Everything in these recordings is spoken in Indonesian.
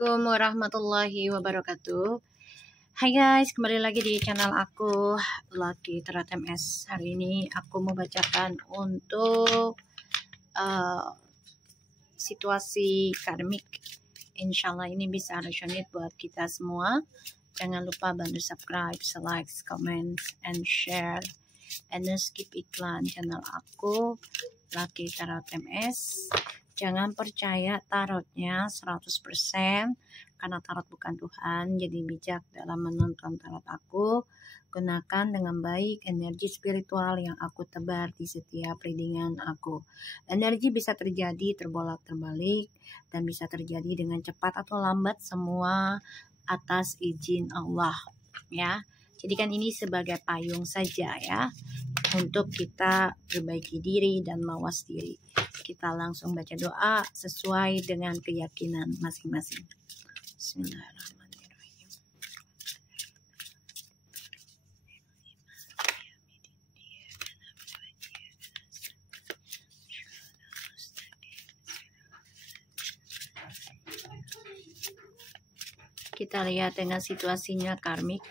Assalamualaikum warahmatullahi wabarakatuh. Hai guys, kembali lagi di channel aku Lucky Tarot MS. Hari ini aku mau bacakan untuk situasi karmik. Insyaallah ini bisa resonate buat kita semua. Jangan lupa bantu subscribe, like, comment, and share. And skip iklan channel aku Lucky Tarot MS. Jangan percaya tarotnya 100% karena tarot bukan Tuhan. Jadi bijak dalam menonton tarot aku. Gunakan dengan baik energi spiritual yang aku tebar di setiap readingan aku. Energi bisa terjadi terbolak-terbalik dan bisa terjadi dengan cepat atau lambat, semua atas izin Allah ya. Jadikan ini sebagai payung saja ya, untuk kita perbaiki diri dan mawas diri. Kita langsung baca doa sesuai dengan keyakinan masing-masing. Bismillahirrahmanirrahim. Kita lihat dengan situasinya karmik.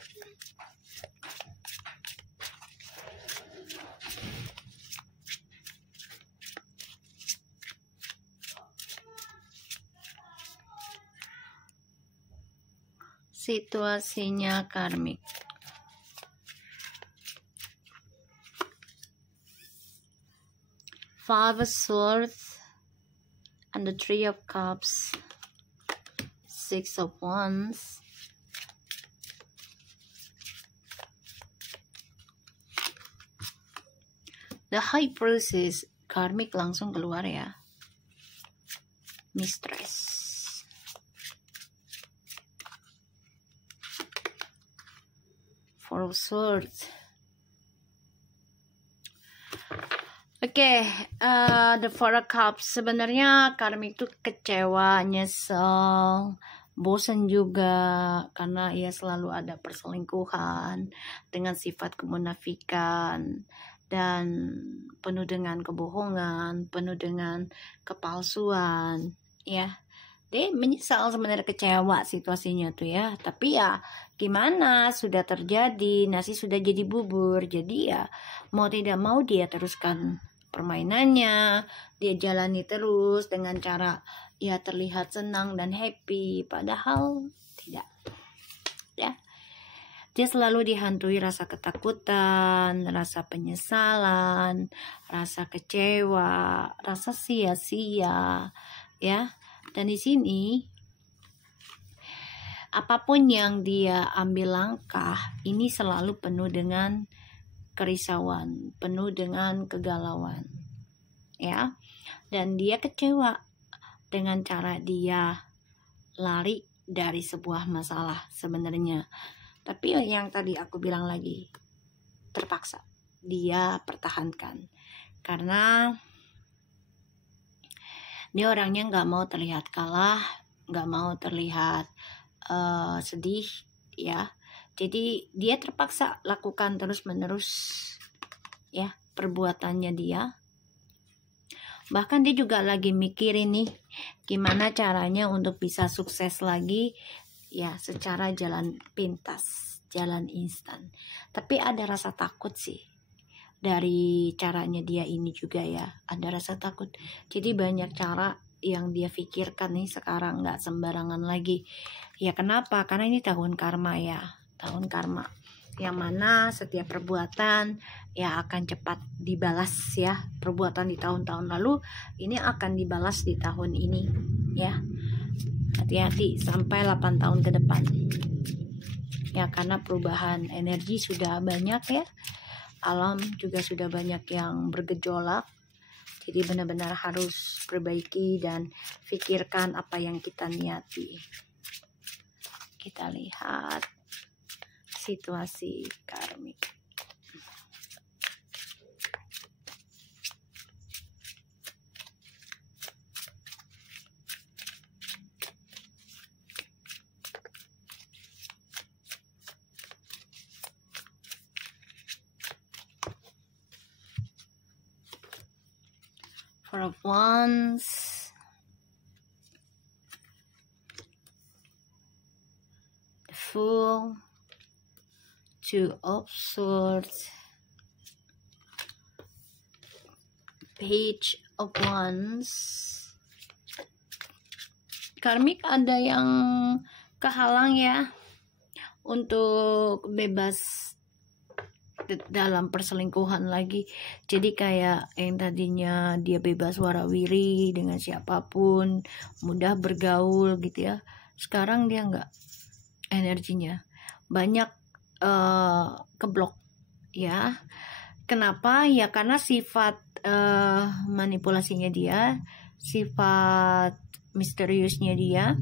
Situasinya karmik. Five of Swords and the Three of Cups, Six of Wands, the High Priestess. Karmik langsung keluar ya. Mistress. Four of Swords. Oke, the Four of Cups. Sebenarnya karmik itu kecewa, nyesel, bosan juga karena ia selalu ada perselingkuhan dengan sifat kemunafikan dan penuh dengan kebohongan, penuh dengan kepalsuan, ya. Dia menyesal, sebenarnya kecewa situasinya tuh ya. Tapi ya gimana, sudah terjadi, nasi sudah jadi bubur. Jadi ya mau tidak mau dia teruskan permainannya. Dia jalani terus dengan cara ya terlihat senang dan happy. Padahal tidak. Ya. Dia selalu dihantui rasa ketakutan, rasa penyesalan, rasa kecewa, rasa sia-sia, ya. Dan di sini apapun yang dia ambil langkah ini selalu penuh dengan kerisauan, penuh dengan kegalauan, ya. Dan dia kecewa dengan cara dia lari dari sebuah masalah sebenarnya. Tapi yang tadi aku bilang lagi, terpaksa dia pertahankan karena dia orangnya nggak mau terlihat kalah, nggak mau terlihat sedih, ya. Jadi dia terpaksa lakukan terus-menerus, ya, perbuatannya dia. Bahkan dia juga lagi mikirin nih, gimana caranya untuk bisa sukses lagi, ya, secara jalan pintas, jalan instan. Tapi ada rasa takut sih. Dari caranya dia ini juga ya, ada rasa takut. Jadi banyak cara yang dia pikirkan nih sekarang, nggak sembarangan lagi. Ya kenapa? Karena ini tahun karma ya, tahun karma. Yang mana setiap perbuatan ya akan cepat dibalas ya. Perbuatan di tahun-tahun lalu ini akan dibalas di tahun ini ya. Hati-hati sampai 8 tahun ke depan. Ya karena perubahan energi sudah banyak ya. Alam juga sudah banyak yang bergejolak. Jadi benar-benar harus perbaiki dan pikirkan apa yang kita niati. Kita lihat situasi karmik. Four of Wands, Fool, Two of Swords, Page of Wands. Karmik ada yang kehalang ya untuk bebas dalam perselingkuhan lagi. Jadi kayak yang tadinya dia bebas warawiri dengan siapapun, mudah bergaul gitu ya, sekarang dia nggak, energinya banyak keblok ya. Kenapa ya? Karena sifat manipulasinya dia, sifat misteriusnya dia,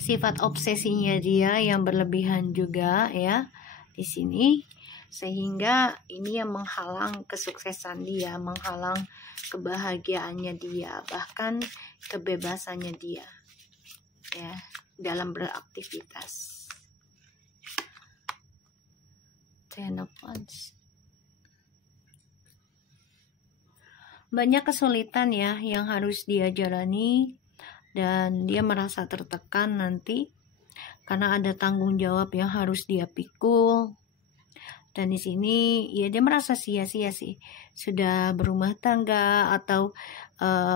sifat obsesinya dia yang berlebihan juga ya di sini, sehingga ini yang menghalang kesuksesan dia, menghalang kebahagiaannya dia, bahkan kebebasannya dia ya dalam beraktivitas. Ten of Wands. Banyak kesulitan ya yang harus dia jalani, dan dia merasa tertekan nanti karena ada tanggung jawab yang harus dia pikul. Dan di sini ya dia merasa sia-sia sih, sudah berumah tangga atau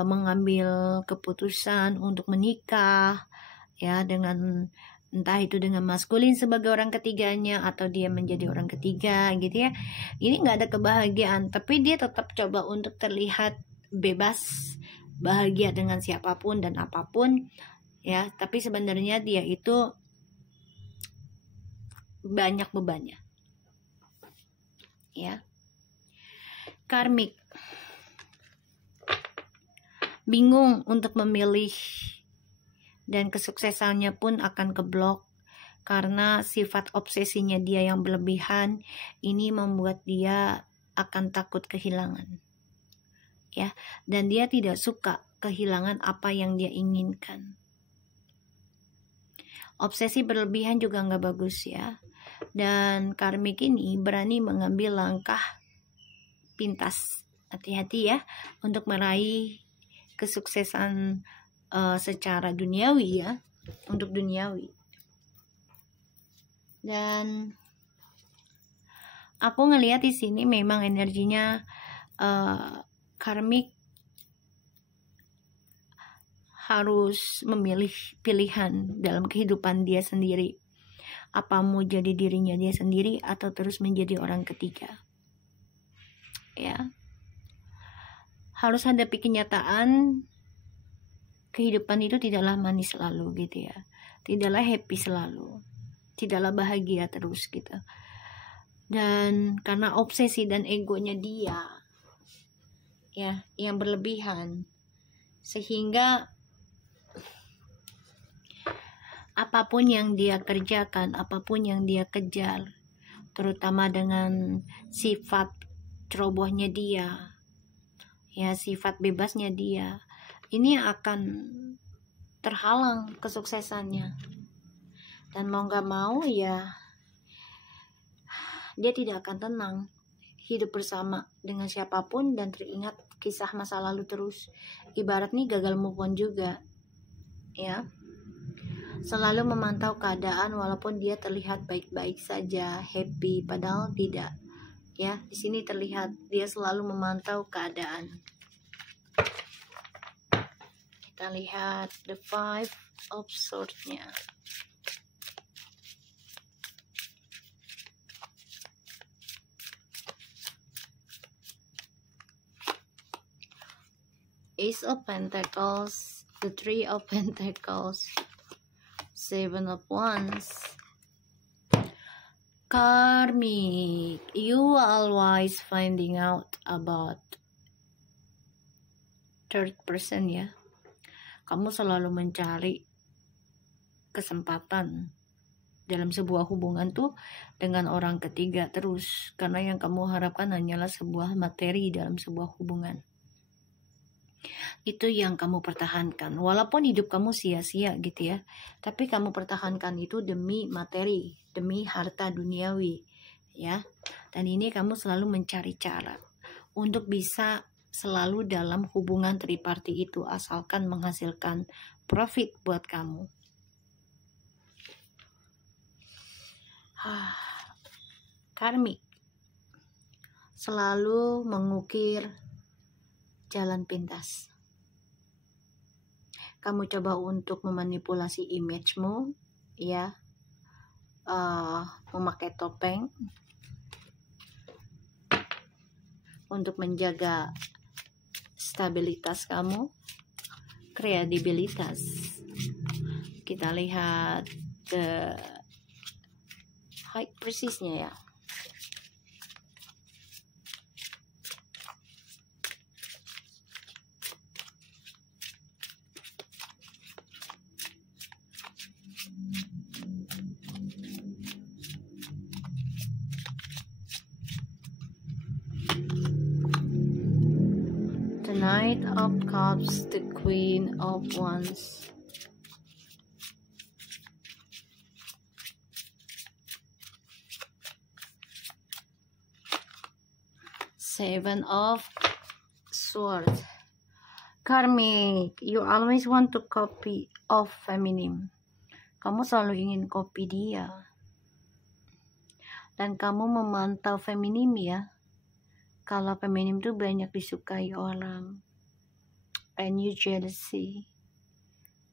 mengambil keputusan untuk menikah ya dengan, entah itu dengan maskulin sebagai orang ketiganya atau dia menjadi orang ketiga gitu ya. Ini nggak ada kebahagiaan, tapi dia tetap coba untuk terlihat bebas, bahagia dengan siapapun dan apapun ya, tapi sebenarnya dia itu banyak bebannya ya. Karmik bingung untuk memilih, dan kesuksesannya pun akan keblok karena sifat obsesinya dia yang berlebihan. Ini membuat dia akan takut kehilangan ya, dan dia tidak suka kehilangan apa yang dia inginkan. Obsesi berlebihan juga nggak bagus ya, dan karmik ini berani mengambil langkah pintas, hati-hati ya untuk meraih kesuksesan secara duniawi ya, untuk duniawi. Dan aku ngelihat di sini memang energinya karmik harus memilih pilihan dalam kehidupan dia sendiri, apa mau jadi dirinya dia sendiri atau terus menjadi orang ketiga ya. Harus hadapi kenyataan, kehidupan itu tidaklah manis selalu gitu ya, tidaklah happy selalu, tidaklah bahagia terus gitu. Dan karena obsesi dan egonya dia ya yang berlebihan, sehingga apapun yang dia kerjakan, apapun yang dia kejar, terutama dengan sifat cerobohnya dia ya, sifat bebasnya dia, ini akan terhalang kesuksesannya. Dan mau gak mau ya dia tidak akan tenang hidup bersama dengan siapapun dan teringat kisah masa lalu terus. Ibarat nih gagal move on juga ya, selalu memantau keadaan walaupun dia terlihat baik-baik saja, happy, padahal tidak ya. Di sini terlihat dia selalu memantau keadaan. Kita lihat the Five of Swords-nya. Ace of Pentacles, the Three of Pentacles, Seven of Wands. Karmik, you are always finding out about third person ya. Kamu selalu mencari kesempatan dalam sebuah hubungan tuh dengan orang ketiga terus, karena yang kamu harapkan hanyalah sebuah materi dalam sebuah hubungan. Itu yang kamu pertahankan, walaupun hidup kamu sia-sia gitu ya, tapi kamu pertahankan itu demi materi, demi harta duniawi ya. Dan ini kamu selalu mencari cara untuk bisa selalu dalam hubungan triparti itu, asalkan menghasilkan profit buat kamu. Karmik selalu mengukir jalan pintas. Kamu coba untuk memanipulasi image-mu, ya, memakai topeng untuk menjaga stabilitas kamu, kredibilitas. Kita lihat ke high persisnya ya. Knight of Cups, the Queen of Wands. Seven of Swords. Karmik, you always want to copy of feminine. Kamu selalu ingin copy dia. Dan kamu memantau feminim ya. Kalau feminim tuh banyak disukai orang. And you jealousy.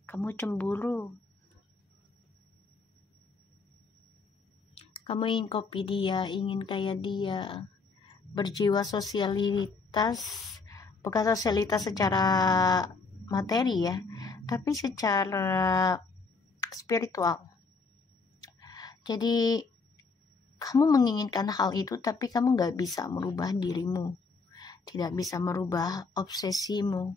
Kamu cemburu. Kamu ingin copy dia, ingin kayak dia. Berjiwa sosialitas. Bukan sosialitas secara materi ya. Tapi secara spiritual. Jadi kamu menginginkan hal itu, tapi kamu gak bisa merubah dirimu. Tidak bisa merubah obsesimu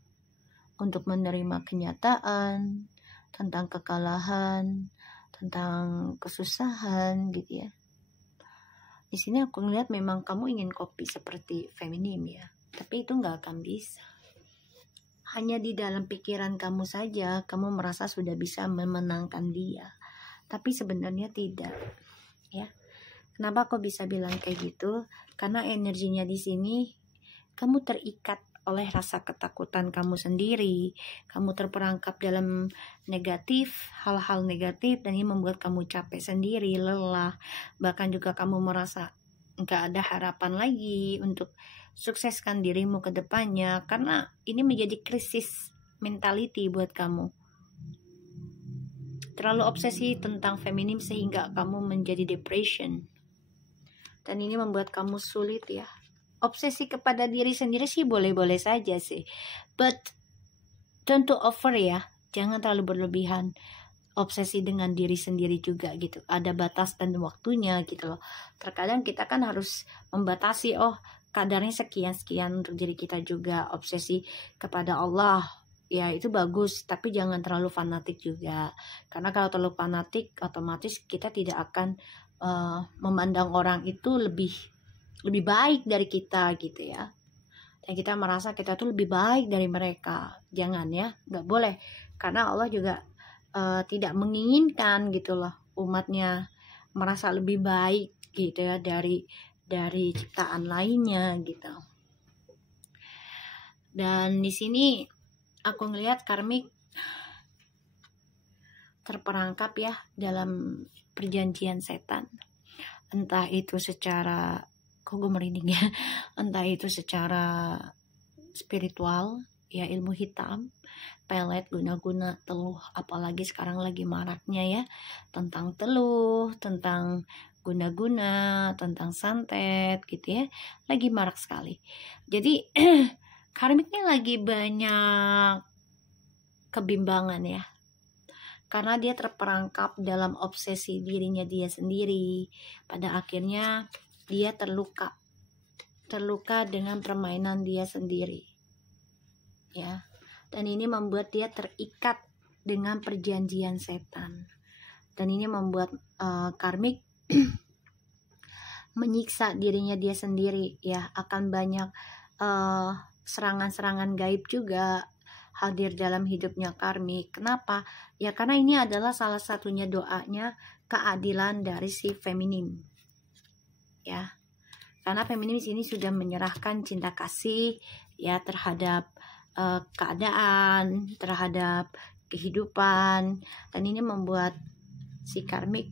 untuk menerima kenyataan, tentang kekalahan, tentang kesusahan gitu ya. Di sini aku ngeliat memang kamu ingin copy seperti feminim ya. Tapi itu gak akan bisa. Hanya di dalam pikiran kamu saja, kamu merasa sudah bisa memenangkan dia. Tapi sebenarnya tidak ya. Kenapa aku bisa bilang kayak gitu? Karena energinya di sini kamu terikat oleh rasa ketakutan kamu sendiri. Kamu terperangkap dalam negatif, hal-hal negatif, dan ini membuat kamu capek sendiri, lelah. Bahkan juga kamu merasa nggak ada harapan lagi untuk sukseskan dirimu ke depannya. Karena ini menjadi krisis mentality buat kamu. Terlalu obsesi tentang feminim sehingga kamu menjadi depression. Dan ini membuat kamu sulit ya. Obsesi kepada diri sendiri sih boleh-boleh saja sih. But don't to over ya. Jangan terlalu berlebihan. Obsesi dengan diri sendiri juga gitu. Ada batas dan waktunya gitu loh. Terkadang kita kan harus membatasi. Oh kadarnya sekian-sekian untuk diri kita juga. Obsesi kepada Allah. Ya itu bagus. Tapi jangan terlalu fanatik juga. Karena kalau terlalu fanatik otomatis kita tidak akan memandang orang itu lebih baik dari kita gitu ya. Dan kita merasa kita tuh lebih baik dari mereka. Jangan ya, nggak boleh. Karena Allah juga tidak menginginkan gitu loh umatnya merasa lebih baik gitu ya dari ciptaan lainnya gitu. Dan di sini aku ngelihat karmik terperangkap ya dalam perjanjian setan. Entah itu secara, kok gue merinding ya, entah itu secara spiritual, ya ilmu hitam, pelet, guna-guna, teluh, apalagi sekarang lagi maraknya ya, tentang teluh, tentang guna-guna, tentang santet gitu ya, lagi marak sekali. Jadi karmiknya lagi banyak kebimbangan ya. Karena dia terperangkap dalam obsesi dirinya dia sendiri. Pada akhirnya dia terluka dengan permainan dia sendiri. Ya. Dan ini membuat dia terikat dengan perjanjian setan. Dan ini membuat karmik menyiksa dirinya dia sendiri ya. Akan banyak serangan-serangan gaib juga hadir dalam hidupnya karmik. Kenapa? Ya karena ini adalah salah satunya doanya keadilan dari si feminim. Ya. Karena feminim di sini sudah menyerahkan cinta kasih ya terhadap keadaan, terhadap kehidupan, dan ini membuat si karmik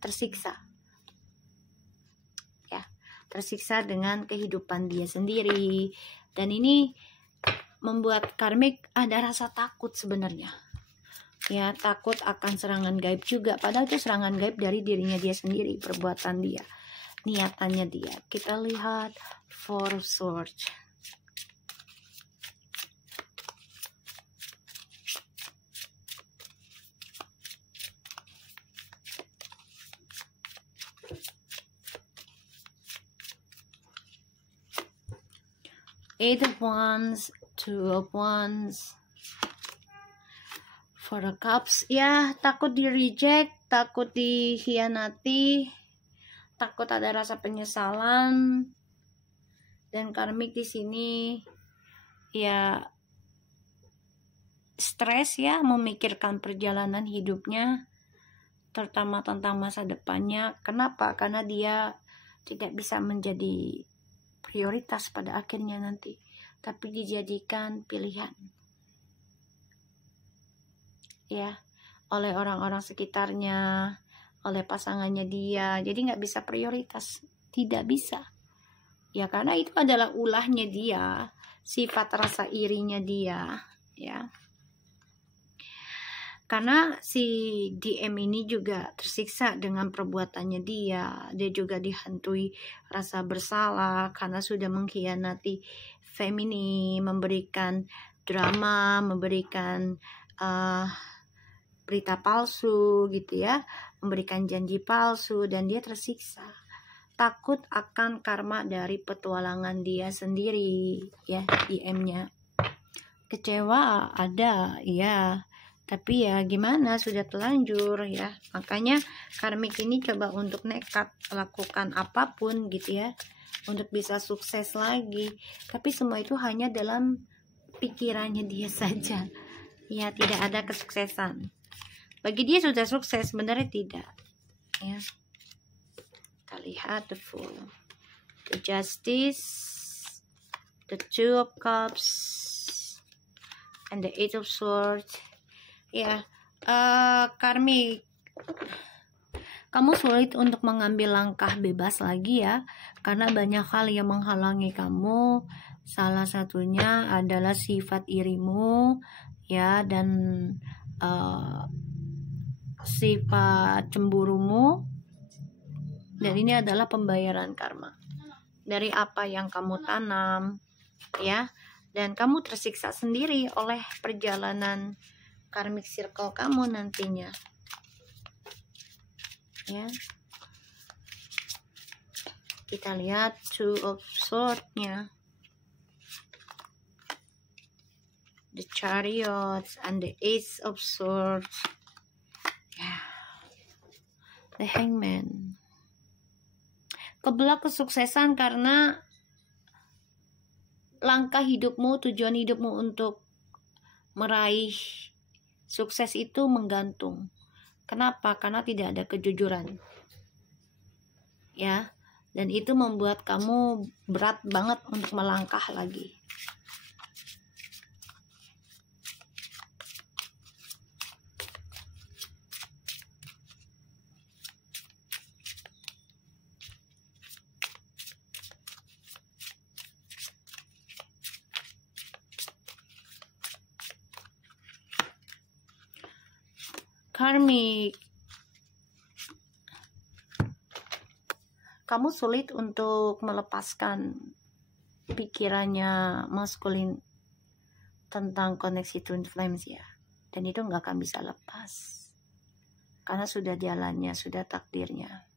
tersiksa. Ya, tersiksa dengan kehidupan dia sendiri. Dan ini membuat karmik ada rasa takut sebenarnya. Ya, takut akan serangan gaib juga. Padahal itu serangan gaib dari dirinya dia sendiri, perbuatan dia, niatannya dia. Kita lihat Four of Swords. Eight of Wands, Two of Wands, Four of Cups. Ya, takut di reject, takut dikhianati, takut ada rasa penyesalan. Dan karmik di sini ya stres ya, memikirkan perjalanan hidupnya, terutama tentang masa depannya. Kenapa? Karena dia tidak bisa menjadi prioritas pada akhirnya nanti, tapi dijadikan pilihan ya oleh orang-orang sekitarnya, oleh pasangannya dia. Jadi nggak bisa prioritas, tidak bisa ya, karena itu adalah ulahnya dia, sifat rasa irinya dia ya. Karena si DM ini juga tersiksa dengan perbuatannya dia. Dia juga dihantui rasa bersalah karena sudah mengkhianati Femini, memberikan drama, memberikan berita palsu gitu ya, memberikan janji palsu, dan dia tersiksa. Takut akan karma dari petualangan dia sendiri ya, DM-nya. Kecewa ada ya, tapi ya gimana, sudah telanjur ya. Makanya karmik ini coba untuk nekat lakukan apapun gitu ya, untuk bisa sukses lagi. Tapi semua itu hanya dalam pikirannya dia saja ya, tidak ada kesuksesan. Bagi dia sudah sukses, sebenarnya tidak ya. Kita lihat the Fool, the Justice, the Two of Cups, and the Eight of Swords. Ya, karmik, kamu sulit untuk mengambil langkah bebas lagi ya, karena banyak hal yang menghalangi kamu. Salah satunya adalah sifat irimu ya, dan sifat cemburumu. Dan ini adalah pembayaran karma dari apa yang kamu tanam ya. Dan kamu tersiksa sendiri oleh perjalanan karmic circle kamu nantinya ya. Kita lihat Two of Swords-nya, the Chariot, and the Ace of Swords ya, the Hangman. Kebelah kesuksesan karena langkah hidupmu, tujuan hidupmu untuk meraih sukses itu menggantung. Kenapa? Karena tidak ada kejujuran ya, dan itu membuat kamu berat banget untuk melangkah lagi. Karmik, kamu sulit untuk melepaskan pikirannya maskulin tentang koneksi twin flames ya, dan itu nggak akan bisa lepas karena sudah jalannya, sudah takdirnya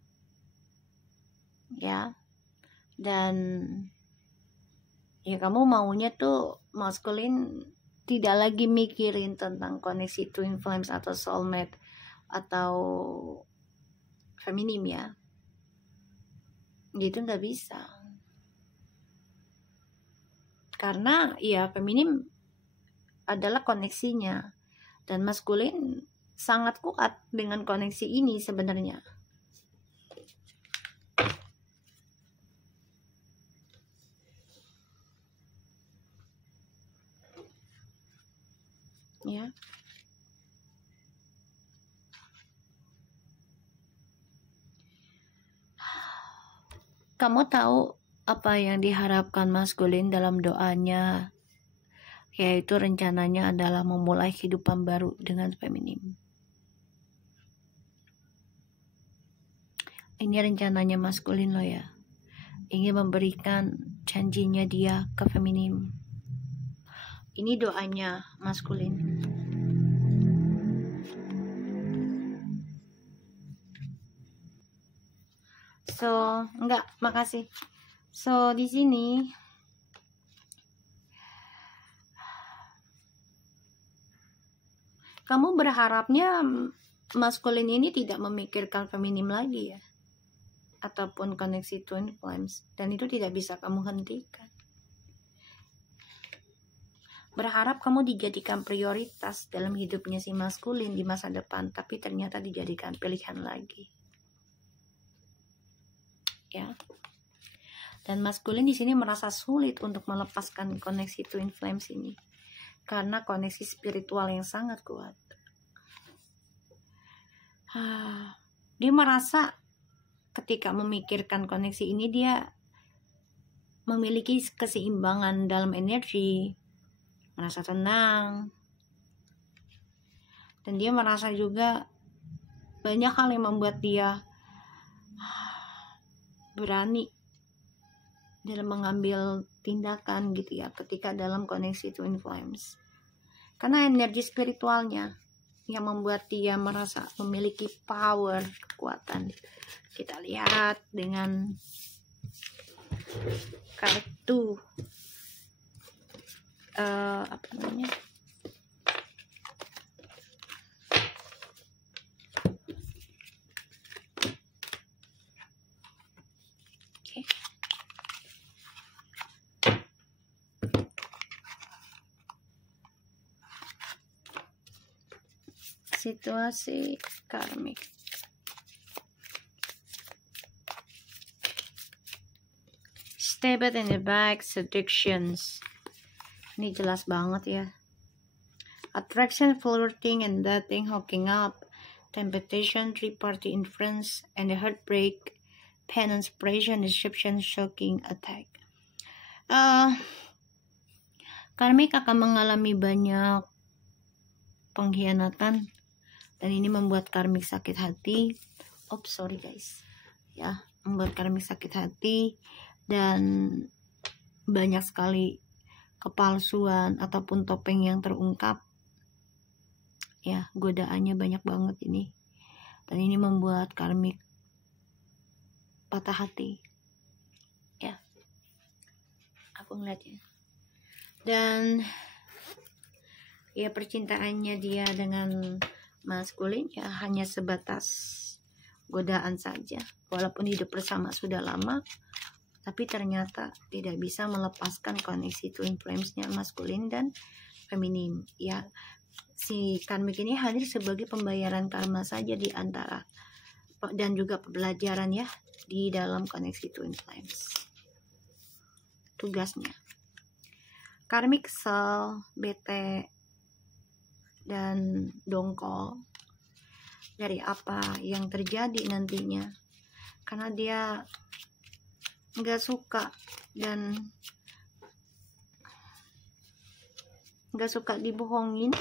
ya. Dan ya kamu maunya tuh maskulin tidak lagi mikirin tentang koneksi twin flames atau soulmate atau feminim ya, gitu nggak bisa. Karena ya feminim adalah koneksinya, dan maskulin sangat kuat dengan koneksi ini sebenarnya ya. kamu tahu apa yang diharapkan maskulin dalam doanya, yaitu rencananya adalah memulai kehidupan baru dengan feminim. Ini rencananya maskulin loh ya, ingin memberikan janjinya dia ke feminim. Ini doanya maskulin. So, enggak, makasih. So, di sini kamu berharapnya maskulin ini tidak memikirkan feminim lagi ya, ataupun koneksi twin flames, dan itu tidak bisa kamu hentikan. Berharap kamu dijadikan prioritas dalam hidupnya si maskulin di masa depan, tapi ternyata dijadikan pilihan lagi. Ya. Dan maskulin di sini merasa sulit untuk melepaskan koneksi twin flames ini karena koneksi spiritual yang sangat kuat. Dia merasa ketika memikirkan koneksi ini dia memiliki keseimbangan dalam energi, merasa tenang, dan dia merasa juga banyak hal yang membuat dia berani dalam mengambil tindakan gitu ya ketika dalam koneksi twin flames, karena energi spiritualnya yang membuat dia merasa memiliki power, kekuatan. Kita lihat dengan kartu apa namanya, situasi karmik. Stabbed in the back, seductions. Ini jelas banget ya. Attraction, flirting, and dating, hooking up, temptation, three-party influence, and the heartbreak, pain, inspiration, deception, shocking, attack. Karmik akan mengalami banyak pengkhianatan, dan ini membuat karmik sakit hati. Sorry guys. Ya, membuat karmik sakit hati, dan banyak sekali kepalsuan ataupun topeng yang terungkap. Ya, godaannya banyak banget ini. Dan ini membuat karmik patah hati. Ya. Aku ngeliatnya. Dan ya percintaannya dia dengan maskulin ya hanya sebatas godaan saja. Walaupun hidup bersama sudah lama, tapi ternyata tidak bisa melepaskan koneksi twin flames-nya maskulin dan feminim. Ya, si karmik ini hadir sebagai pembayaran karma saja di antara, dan juga pembelajaran ya di dalam koneksi twin flames. Tugasnya. Karmik kesel, bete, dan dongkol dari apa yang terjadi nantinya, karena dia nggak suka dan nggak suka dibohongin,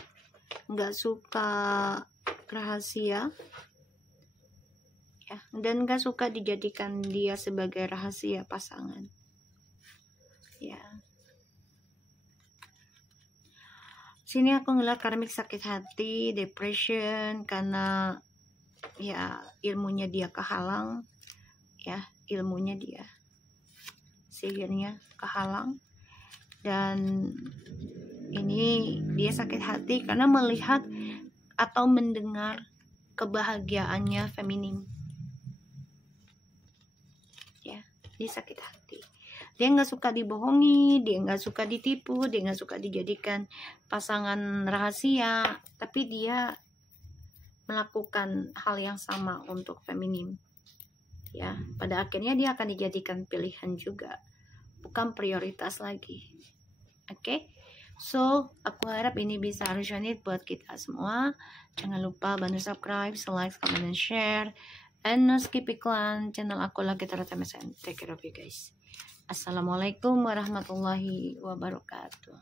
nggak suka rahasia ya, dan nggak suka dijadikan dia sebagai rahasia pasangan ya. Sini aku ngeliat karmik sakit hati, depression, karena ya ilmunya dia kehalang ya, ilmunya dia, sihirnya kehalang, dan ini dia sakit hati karena melihat atau mendengar kebahagiaannya feminim ya. Dia sakit hati, dia nggak suka dibohongi, dia nggak suka ditipu, dia nggak suka dijadikan pasangan rahasia, tapi dia melakukan hal yang sama untuk feminim ya. Pada akhirnya dia akan dijadikan pilihan juga, bukan prioritas lagi. Oke? So, aku harap ini bisa resonate buat kita semua. Jangan lupa bantu subscribe, like, comment, dan share. And no skip iklan, channel aku lagi terus MSN. Take care of you guys. Assalamualaikum warahmatullahi wabarakatuh.